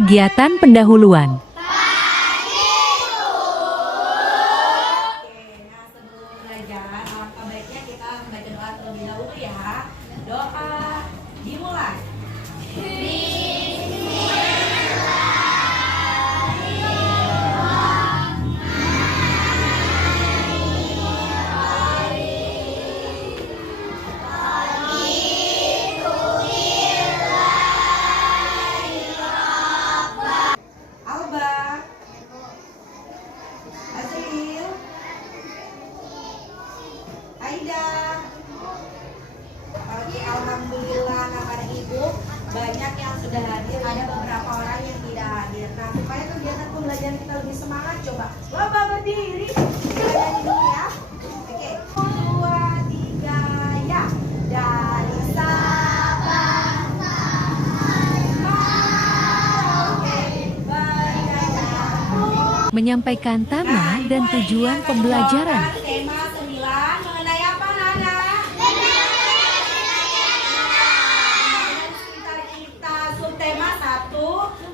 Kegiatan pendahuluan. Nah sebelum belajar, alangkah baiknya kita membaca doa terlebih dahulu ya. Doa dimulai. Alba, Azril, Aida. Oke, alhamdulillah nama ibu banyak yang sudah hadir, ada beberapa orang yang tidak hadir. Nah, supaya kegiatan pembelajaran kita lebih semangat, coba Loba berdiri. Kita nyanyi dulu ya. Oke, 2, 3, ya. Dari Sabang sampai Merauke, bergaya Menyampaikan tema dan tujuan pembelajaran. Tema 9 mengenai apa, Nana? Kita subtema 1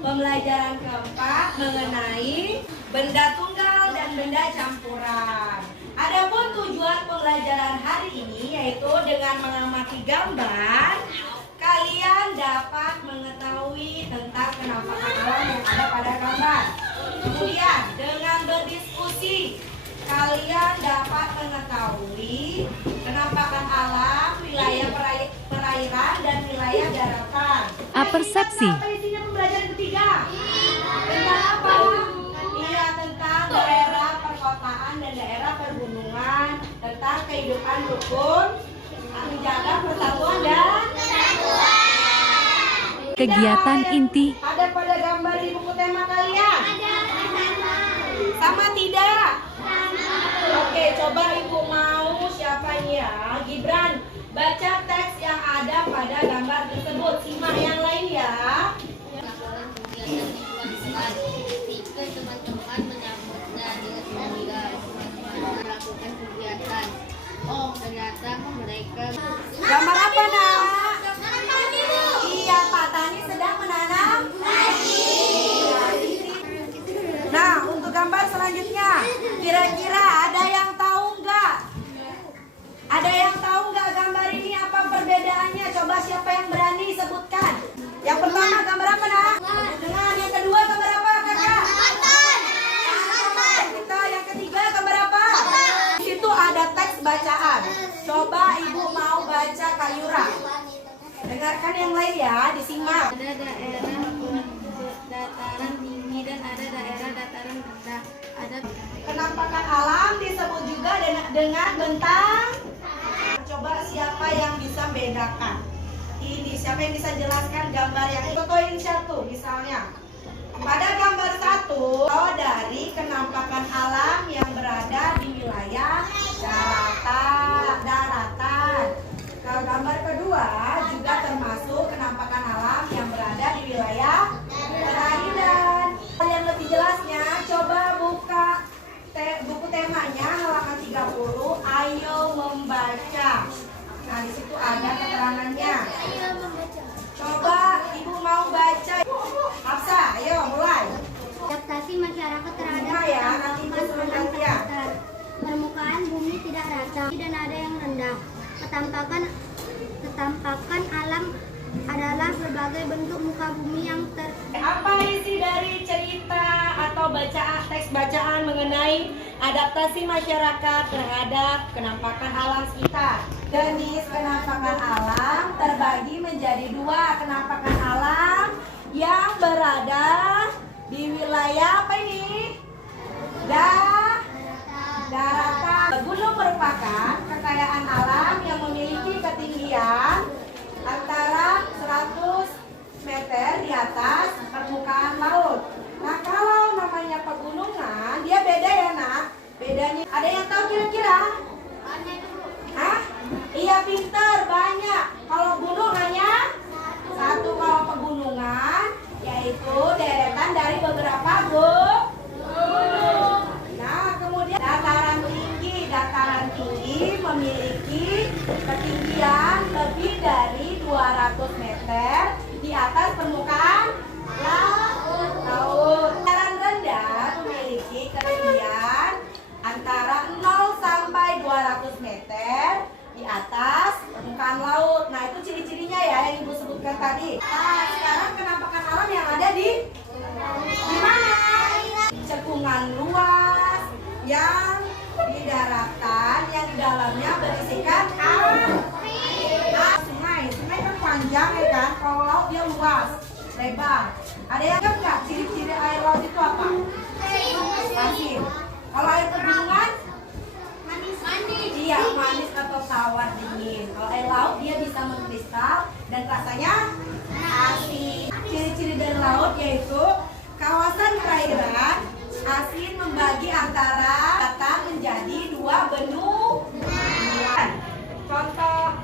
pembelajaran keempat mengenai benda tunggal dan benda campuran. Adapun tujuan pembelajaran hari ini yaitu dengan mengamati gambar, kalian dapat mengetahui tentang penampakan alam yang ada pada gambar. Kemudian dengan berdiskusi, kalian dapat mengetahui penampakan alam, wilayah perairan dan wilayah daratan. Apersepsi. Apa isinya pembelajaran ketiga? Tentang apa? Iya, tentang daerah perkotaan dan daerah pergunungan, tentang kehidupan rukun, menjaga persatuan dan Kegiatan inti. ada pada gambar di buku tema kalian? Sama tidak? Oke, coba ibu mau siapa ini ya? Gibran, baca teks yang ada pada gambar tersebut. Simak yang lain ya. Laporan kegiatan di bulan ketika teman-teman menyambutnya dengan gembira, melakukan kegiatan. Oh, ternyata mereka Gambar apa nak? Iya, Pak Tani sedang menanam. Nah, untuk gambar selanjutnya, kira-kira ada yang tahu nggak? Ada yang tahu nggak gambar ini apa perbedaannya? Coba siapa yang berani sebutkan? Yang pertama gambar apa nak? Dengan yang kedua gambar apa kakak? Kita yang ketiga gambar apa? Di situ ada teks bacaan. Coba ibu mau baca Kak Yura. Dengarkan yang lain ya, disimak. ada daerah dataran tinggi dan ada daerah dataran rendah. Ada Penampakan alam disebut juga dengan bentang. Coba siapa yang bisa bedakan? Ini siapa yang bisa jelaskan gambar yang fotoin satu misalnya. Pada gambar 1 dari kenampakan alam yang berada di wilayah daratan. Kalau gambar kedua juga termasuk kenampakan alam yang berada di wilayah perairan. Yang lebih jelasnya coba buka buku temanya halaman 30. Ayo membaca. Nah, di situ ada keterangannya. Coba ibu mau baca. Hafsa, ayo mulai. Adaptasi masyarakat terhadap Lima ya, nanti ibu suruh gantian. permukaan bumi tidak rata dan ada yang rendah. Ketampakan alam adalah berbagai bentuk muka bumi yang Apa isi dari cerita atau teks bacaan mengenai adaptasi masyarakat terhadap kenampakan alam sekitar? Jenis kenampakan alam terbagi menjadi 2. Kenampakan alam yang berada di wilayah apa ini? Daratan. Gunung merupakan kekayaan alam yang memiliki ketinggian antara 100 meter di atas permukaan laut. Nah, kalau namanya pegunungan, dia beda ya nak? Bedanya, ada yang tahu kira-kira? Hah? Iya pintar, banyak. Kalau gunung hanya 1. Kalau pegunungan, yaitu deretan dari beberapa gunung. Nah, kemudian dataran tinggi memiliki ketinggian lebih dari 200 meter di atas permukaan laut. atas permukaan laut. Nah, itu ciri-cirinya ya yang Ibu sebutkan tadi. Nah, sekarang penampakan alam yang ada di mana? Cekungan luas yang di daratan, yang di dalamnya berisikan sungai. Sungai kan panjang ya kan, kalau laut dia luas, lebar. Ada yang nggak ciri-ciri air laut itu apa? Asin. Kalau air pegunungan? Manis. Iya, manis atau tawar dingin. Kalau air laut dia bisa mengkristal dan rasanya asin. Ciri-ciri dari laut yaitu kawasan perairan asin membagi antara daratan menjadi dua benua. Contoh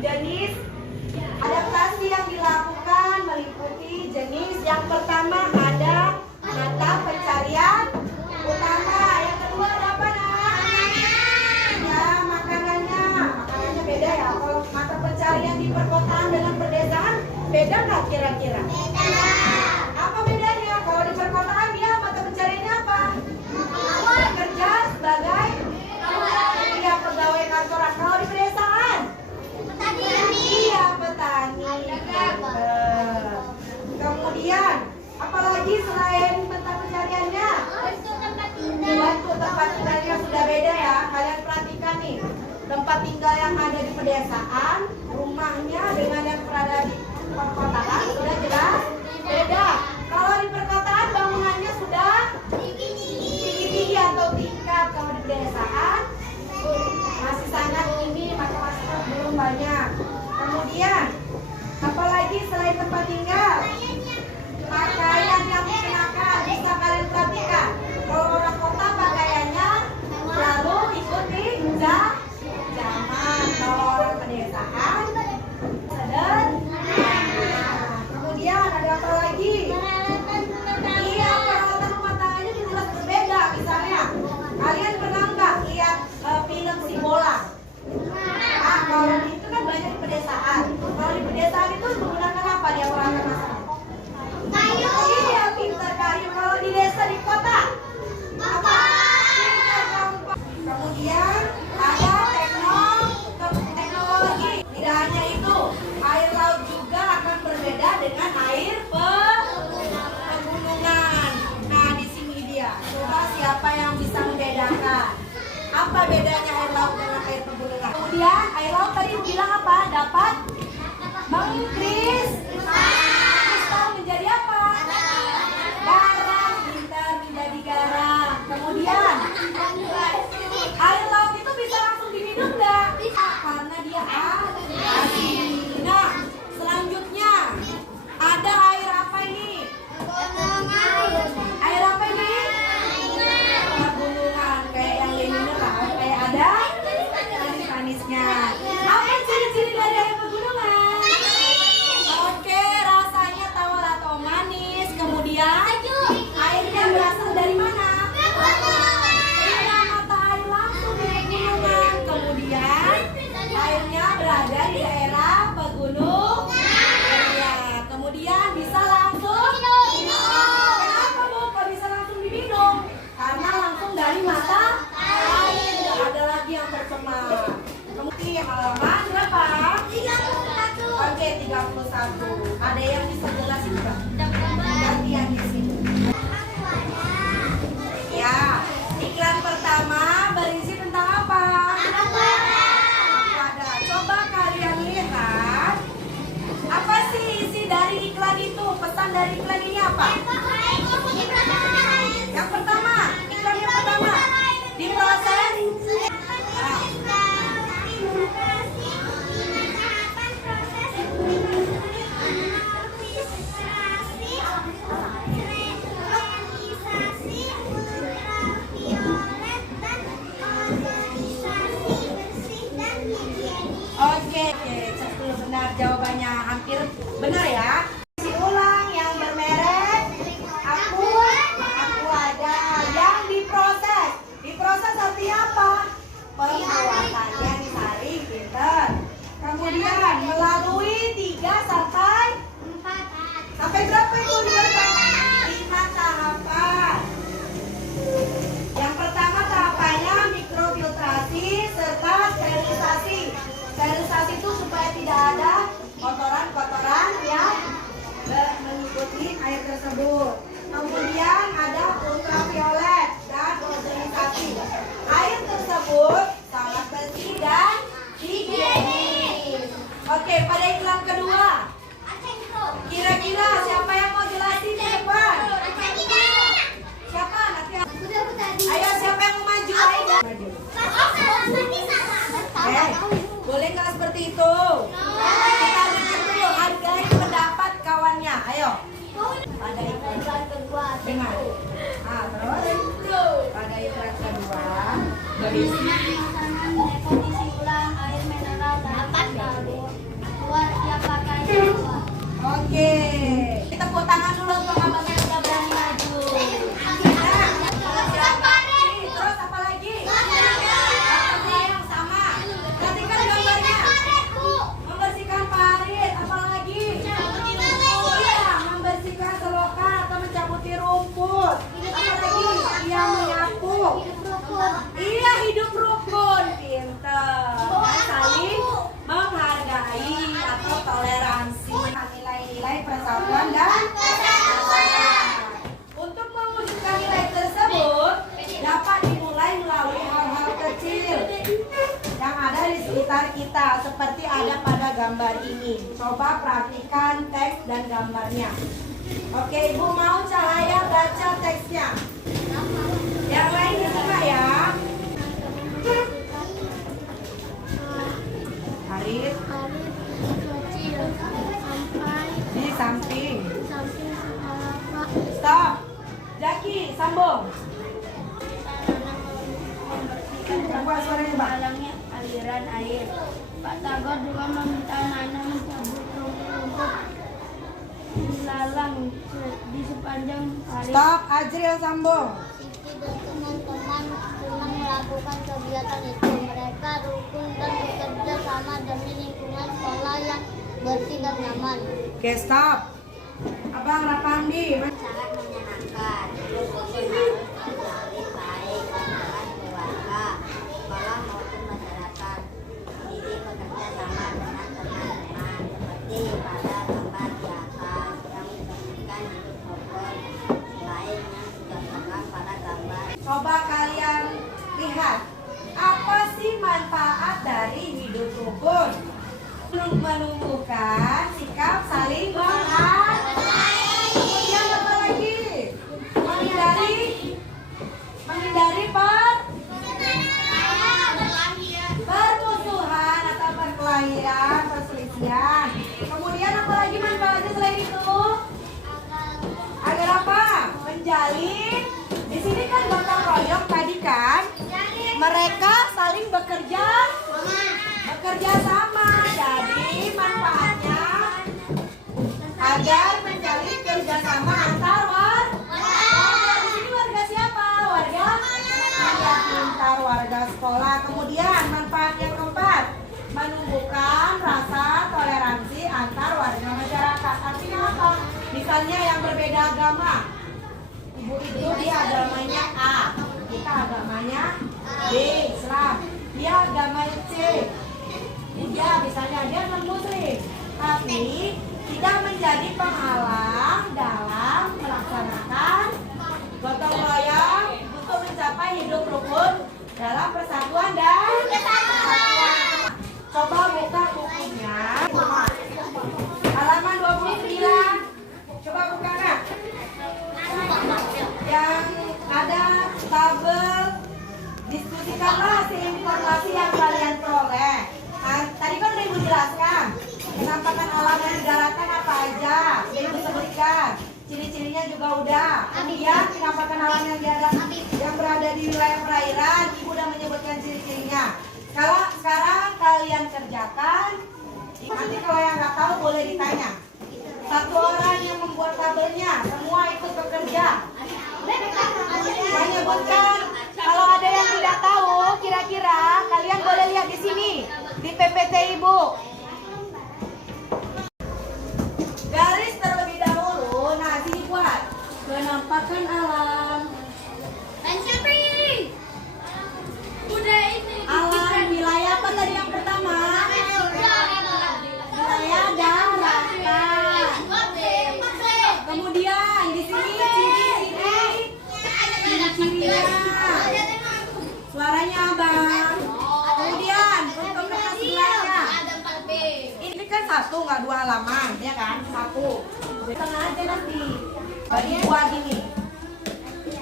jenis adaptasi yang dilakukan meliputi jenis yang pertama ada mata pencarian utama, yang kedua ada apa ya makanannya beda ya. Kalau mata pencarian di perkotaan dengan pedesaan beda nggak kira-kira? Apa bedanya? Kalau di perkotaan dia mata pencariannya apa? Bekerja sebagai pegawai kantoran. Kalau di pedesaan? Iya, petani. Kemudian, apalagi selain mata pencariannya? Waktu tempat tinggalnya sudah beda ya. Kalian perhatikan nih, tempat tinggal yang ada di pedesaan, rumahnya dengan yang berada di perkotaan sudah jelas beda. Kalau di perkotaan bangunannya sudah tinggi-tinggi atau tingkat. Kalau di pedesaan masih sangat tinggi, maka masih belum banyak. Kemudian, apalagi selain tempat tinggal, pakaian yang dikenakan bisa kalian perhatikan. Kalau orang kota pakaiannya selalu ikuti zaman. Kalau orang pedesaan kemudian ada apa lagi? Iya, peralatan rumah tangganya jelas berbeda. Misalnya, kalian pernah nggak lihat film si bola? Ah, kalau itu kan banyak di pedesaan. Kalau di pedesaan itu menggunakan apa dia peralatan masak? Kayu. Iya, pintar kayu. Kalau di desa di kota apa? Kemudian ada teknologi. Tidak hanya itu, air laut juga akan berbeda dengan air pegunungan. Nah, di sini dia. Coba siapa yang bisa membedakan? Apa bedanya air laut dengan air pegunungan? Kemudian air laut tadi bilang apa? Dapat mengkristal menjadi apa? Garam, menjadi garam. Kemudian air laut itu bisa langsung diminum nggak? Karena dia asin. Nah, selanjutnya ada air apa ini? Air apa ini? Pegunungan, kayak yang di mineral, kayak ada manis-manisnya. Apa ciri-ciri dari air pegunungan? Oke, rasanya tawar atau manis. Kemudian airnya berasal dari mana? Mata air langsung di pegunungan. Kemudian airnya berada di daerah pegunungan. Ya, kemudian bisa langsung diminum. Kenapa Bu? Kok bisa langsung diminum? Karena langsung dari mata air. Tidak ada lagi yang tercemar. Kemudian halaman berapa? 31. Oke, 31. Ada yang bisa jelasin nggak? Gantian di sini. Ya, iklan pertama berisi tentang apa? Ada. Coba kalian lihat. Apa sih isi dari iklan itu? Pesan dari iklan ini apa? Yang pertama, iklan yang pertama diproses. Oke, benar jawabannya, hampir benar ya. Isi ulang yang bermerek aku ada yang diproses. Diproses artinya apa? Pembuatannya disaring, pinter. Kemudian melalui 3 sampai berapa itu? 5 tahapan. Yang pertama tahapannya mikrofiltrasi serta sterilisasi. Oke, pada iklan kedua. Kira-kira siapa yang mau jelasin di depan? Siapa? Nanti. Ayo, siapa yang mau maju? Ayo. Maju. Boleh nggak seperti itu? Kita dengar dulu, hargai pendapat kawannya. Ayo. Pada iklan kedua. Dengar. Terus pada iklan kedua berisi Kondisi ulang air mineral dapat buat yang pakai dua. Oke. Kita tepuk tangan dulu untuk abang yang sudah berani maju. Terus apa lagi? Yang sama. Perhatikan gambarnya. Membersihkan parit. Apa lagi? Iya, membersihkan selokan atau mencabuti rumput. Apa lagi? Iya, menyapu. Iya, hidup rukun. Pinter. Saling menghargai atau toleransi. Nilai-nilai persatuan dan kesatuan. Untuk mewujudkan nilai tersebut dapat dimulai melalui hal-hal kecil yang ada di sekitar kita, seperti ada pada gambar ini. Coba perhatikan teks dan gambarnya. Oke, Ibu mau Cahaya baca teksnya. Yang lain juga ya. Harit Kecil sampai di samping. apa? Stop. Jaki, sambung. Coba suaranya, Mbak. Halangnya aliran air. Pak Tagor juga meminta anak-anak mencabut rumput ilalang di sepanjang hari. Stop, Ajril sambung. Siti dan teman-teman senang melakukan kegiatan itu. Mereka rukun dan bekerja sama demi lingkungan sekolah yang bersih dan nyaman. Oke, stop. Abang Rapandi. Sangat menyenangkan. Rukun harus terjalin baik dengan keluarga, sekolah maupun masyarakat. Jadi bekerja sama dengan teman-teman seperti pada gambar di atas yang menunjukkan hidup rukun lain yang dicontohkan pada gambar. Coba kalian lihat. Apa sih manfaat dari hidup rukun? Menumbuhkan sikap saling menghargai. Kemudian apa lagi? Menghindari permusuhan atau perkelahian, perselisihan. Kemudian apa lagi manfaatnya selain itu? Agar apa? Menjalin. Di sini kan gotong royong tadi kan? Mereka saling bekerja sama. Jadi manfaatnya agar menjalin kerjasama antar warga. Di sini warga siapa? Warga pintar, warga sekolah. Kemudian manfaat yang keempat, menumbuhkan rasa toleransi antar warga masyarakat. Artinya apa? Misalnya yang berbeda agama. Ibu itu dia agamanya A, kita agamanya B, Islam. Dia agamanya C. Dia misalnya dia non-muslim, tapi tidak menjadi penghalang dalam melaksanakan gotong royong untuk mencapai hidup rukun dalam persatuan dan kesatuan. Coba buka bukunya. Halaman 29. Coba buka Kak. Yang ada tabel, diskusikanlah hasil informasi yang kalian peroleh. Nah, tadi kan udah Ibu jelaskan penampakan alam yang di daratan apa aja, udah Ibu sebutkan, ciri-cirinya juga udah. Kemudian penampakan alam yang berada di wilayah perairan, Ibu udah menyebutkan ciri-cirinya. Sekarang kalian kerjakan. Nanti kalau yang nggak tahu boleh ditanya. Satu orang yang membuat tabelnya, semua ikut bekerja. Menyebutkan kalau ada yang tidak tahu, kira-kira kalian boleh lihat di sini di PPT Ibu. Garis terlebih dahulu, nah sini buat penampakan alam. Alam wilayah apa tadi yang pertama? Wilayah daratan. Kemudian di sini ciri-cirinya. Suaranya abang. Kemudian untuk kertas sebelahnya. satu, nggak 2 halaman, ya kan? Satu. Tengah aja nanti. Bagi 2 gini.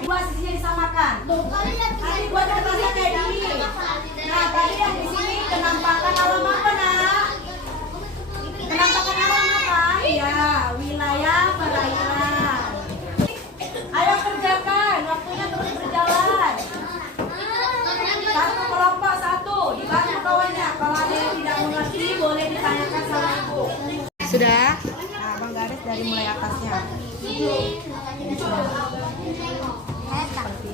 2 sisinya disamakan. Nanti buat kertasnya kayak gini. Nah, tadi yang di sini kenampakan alam apa, Nak? Kenampakan alam apa? Iya, wilayah perairan. Ayo kerjakan, waktunya terus berjalan. Satu kelompok, satu. Dibantu kawannya. Kalau ada yang tidak mengerti, boleh ditanyakan sama ibu. Sudah? Nah, Bang garis dari mulai atasnya.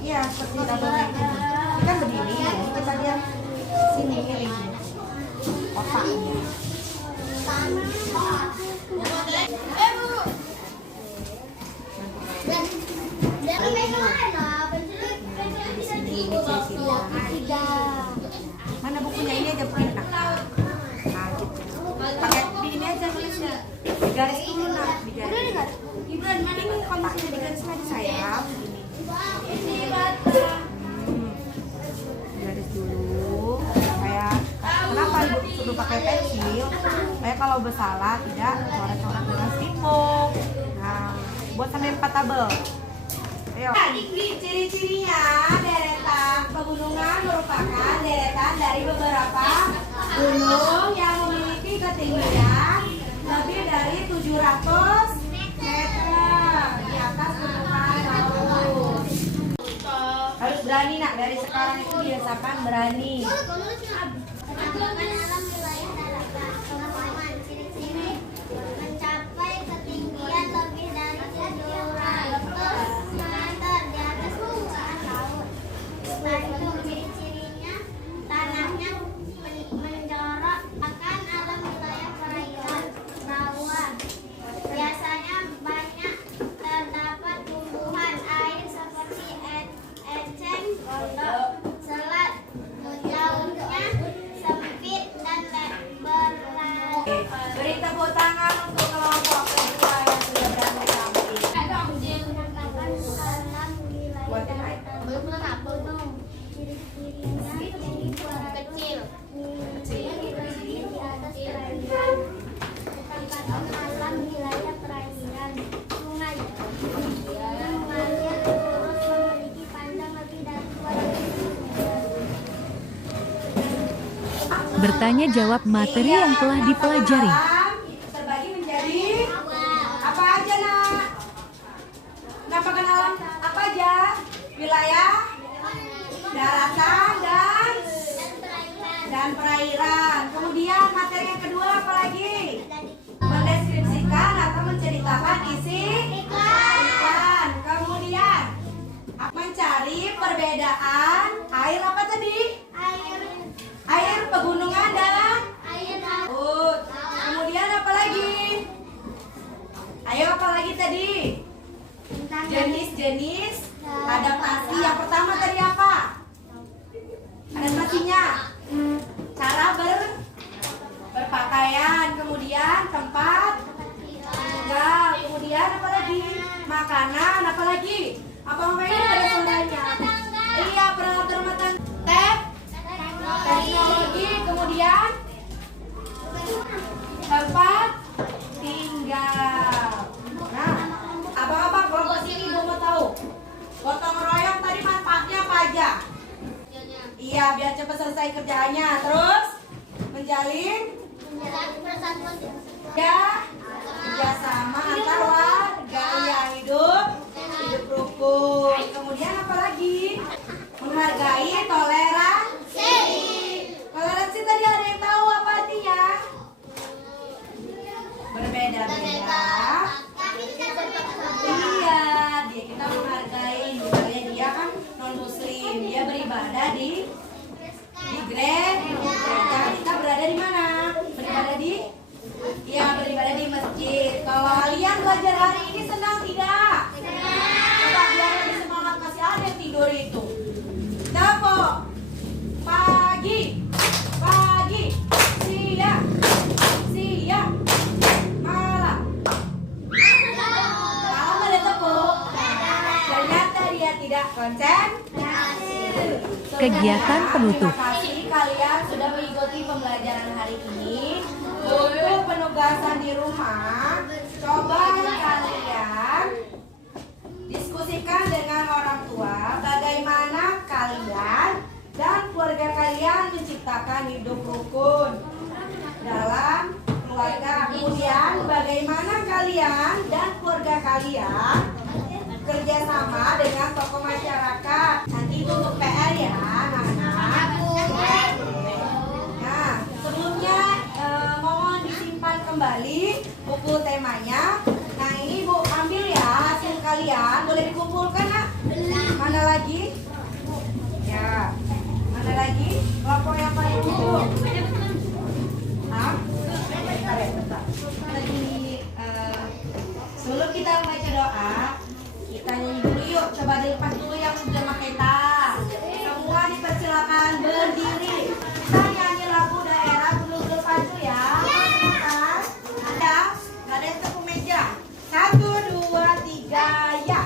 Iya, seperti double ini. Ini kan berdiri, ini kita lihat sini miring. Otaknya. Mana bukunya, ini aja bukunya. Nah, gitu. Pakai di ini aja tulisnya. Digaris dulu, Nak. Digaris. Ibran, mana ini kondisinya digaris lagi, sayang. Ini bata. Garis dulu. Supaya kenapa Ibu suruh pakai pensil? Supaya kalau bersalah tidak coret-coret dengan stipok. Nah, buat sampai 4 tabel. Ayo. Ciri-cirinya deretan pegunungan merupakan deretan dari beberapa gunung yang memiliki ketinggian lebih dari 700 meter di atas permukaan laut. Harus berani, Nak, dari sekarang itu biasakan berani. Penampakan alam wilayah daratan. Pengumuman ciri-ciri mencapai ketinggian lebih dari 700 meter di atas permukaan laut. Setelah itu ciri-cirinya tanahnya menjorok akan alam wilayah perairan rawa. Biasanya banyak terdapat tumbuhan air seperti eceng gondok, selat, daunnya sempit dan berlari. Beri tepuk tangan untuk kelompok kedua yang sudah berani tampil. Penampakan alam wilayah daratan. Gunung. Ciri-cirinya kecil. Berdiri di atas perairan. Penampakan alam wilayah perairan. Sungai. Yang mengalir lurus memiliki panjang lebih dari 200 meter. Bertanya jawab materi yang telah dipelajari. Terbagi menjadi apa aja, Nak? Penampakan alam apa aja? Wilayah, daratan, dan perairan. Kemudian materi yang kedua apa lagi? Mendeskripsikan atau menceritakan isi iklan. Kemudian mencari perbedaan air apa tadi? Air pegunungan dan laut. Kemudian apa lagi? Ayo, apa lagi tadi? Jenis-jenis adaptasi. Yang pertama tadi apa? Adaptasinya cara berpakaian, kemudian tempat tinggal, kemudian apa lagi? Makanan, apa lagi? Apa ini ada suaranya? Iya, peralatan rumah tangga, teknologi, kemudian tempat tinggal. Nah, abang-abang kelompok sini gue mau tahu. Gotong royong tadi manfaatnya apa aja? Iya, biar cepat selesai kerjaannya. Terus menjalin kerjasama antar warga yang hidup rukun. Kemudian apa lagi? Menghargai toleransi. Toleransi tadi ada yang tahu apa artinya? Berbeda-beda. Iya, kita menghargai. Misalnya dia kan non muslim, dia beribadah di gereja. Kita berada di mana? Beribadah di? Iya, beribadah di masjid. Kalau kalian belajar hari ini senang tidak? Coba biar lebih semangat, masih ada yang tidur itu. Tepuk. Pagi, siang, malam. Malam ada tepuk. Ternyata dia tidak konsentrasi. Kegiatan penutup. Terima kasih kalian sudah mengikuti pembelajaran hari ini. Untuk penugasan di rumah, coba kalian diskusikan dengan orang tua bagaimana kalian dan keluarga kalian menciptakan hidup rukun dalam keluarga. Kemudian bagaimana kalian dan keluarga kalian kerjasama dengan tokoh masyarakat. Nanti itu untuk PR ya anak-anak. Nah, sebelumnya mohon disimpan kembali buku temanya. Nah ini Bu, ambil ya hasil kalian. Boleh dikumpulkan nak? Mana lagi? Ya, mana lagi? Kelompok yang paling dulu. Hah? Bentar. Lagi sebelum kita membaca doa, kita nyanyi dulu yuk. Coba dilepas dulu yang sudah pakai tas. Semua dipersilakan berdiri. Kita nyanyi lagu daerah Gulung-Gulung Pacu ya. Ada? Nggak ada yang tepuk meja. 1, 2, 3, ya.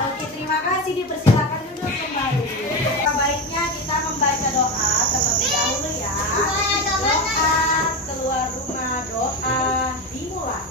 Oke, terima kasih. Dipersilakan duduk kembali. Baiknya kita membaca doa terlebih dahulu ya. Doa keluar rumah, doa dimulai.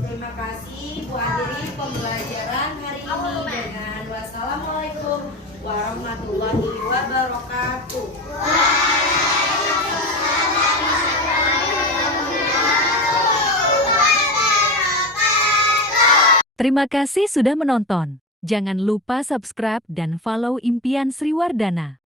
Terima kasih Bu Andri pembelajaran hari ini dengan wassalamualaikum warahmatullahi wabarakatuh. Terima kasih sudah menonton. Jangan lupa subscribe dan follow Impian Sriwardana.